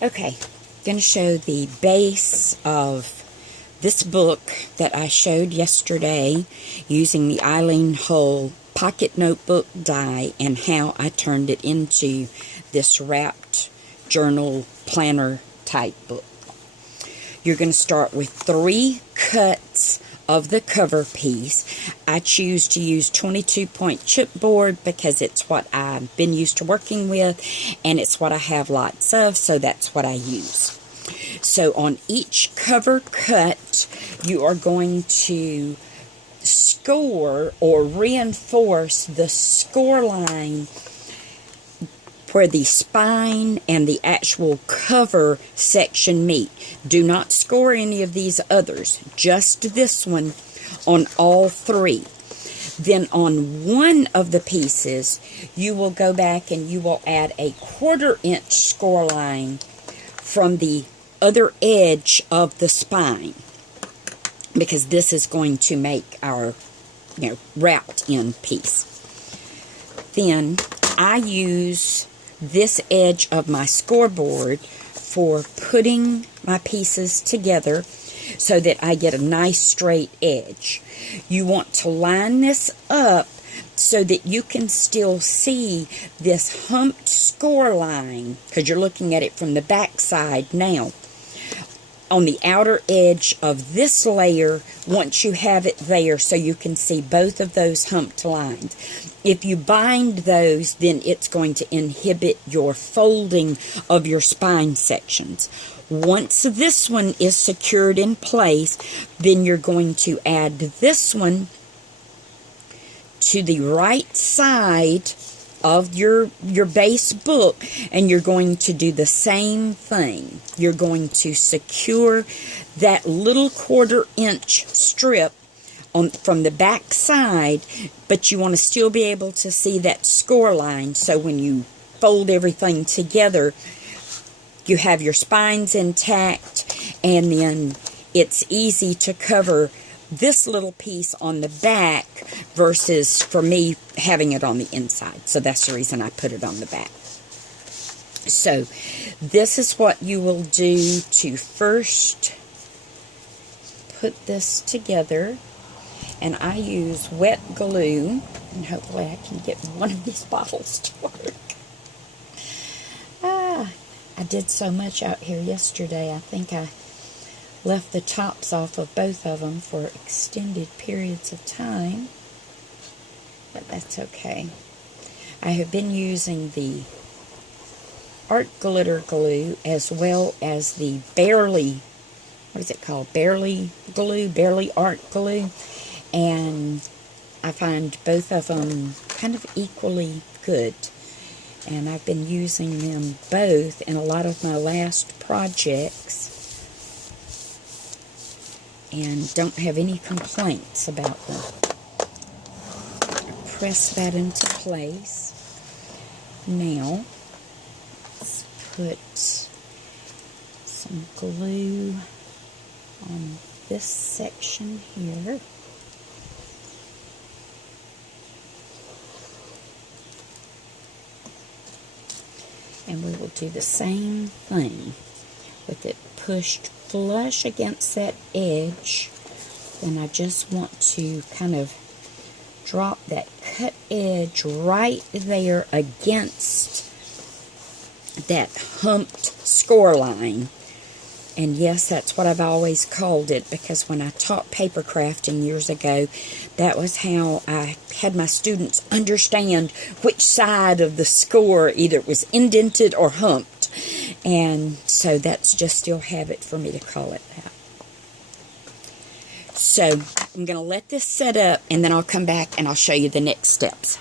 Okay, going to show the base of this book that I showed yesterday using the Eileen Hull pocket notebook die and how I turned it into this wrapped journal planner type book. You're going to start with 3 cuts of the cover piece. I choose to use 22-point chipboard because it's what I've been used to working with and it's what I have lots of, so that's what I use. So on each cover cut, you are going to score or reinforce the score line where the spine and the actual cover section meet. Do not score any of these others, just this one on all 3. Then on one of the pieces, you will go back and you will add a 1/4 inch score line from the other edge of the spine, because this is going to make our wrapped in piece. Then I use this edge of my scoreboard for putting my pieces together so that I get a nice straight edge. You want to line this up so that you can still see this humped score line, because you're looking at it from the back side now, on the outer edge of this layer once you have it there, so you can see both of those humped lines. If you bind those, then it's going to inhibit your folding of your spine sections. Once this one is secured in place, then you're going to add this one to the right side of your base book, and you're going to do the same thing. You're going to secure that little 1/4 inch strip from the back side, but you want to still be able to see that score line, so when you fold everything together, you have your spines intact, and then it's easy to cover this little piece on the back versus, for me, having it on the inside. So that's the reason I put it on the back. So this is what you will do to first put this together. And I use wet glue, and hopefully I can get one of these bottles to work. I did so much out here yesterday. I think I left the tops off of both of them for extended periods of time, but that's okay. I have been using the art glitter glue as well as the Barely, what is it called? Barely glue, Barely art glue, and I find both of them kind of equally good. And I've been using them both in a lot of my last projects and don't have any complaints about them. Press that into place. Now, let's put some glue on this section here. And we will do the same thing with it pushed flush against that edge. Then I just want to kind of drop that cut edge right there against that humped score line. And yes, that's what I've always called it, because when I taught paper crafting years ago, that was how I had my students understand which side of the score either was indented or humped. And so that's just still habit for me to call it that. So I'm going to let this set up, and then I'll come back and I'll show you the next steps.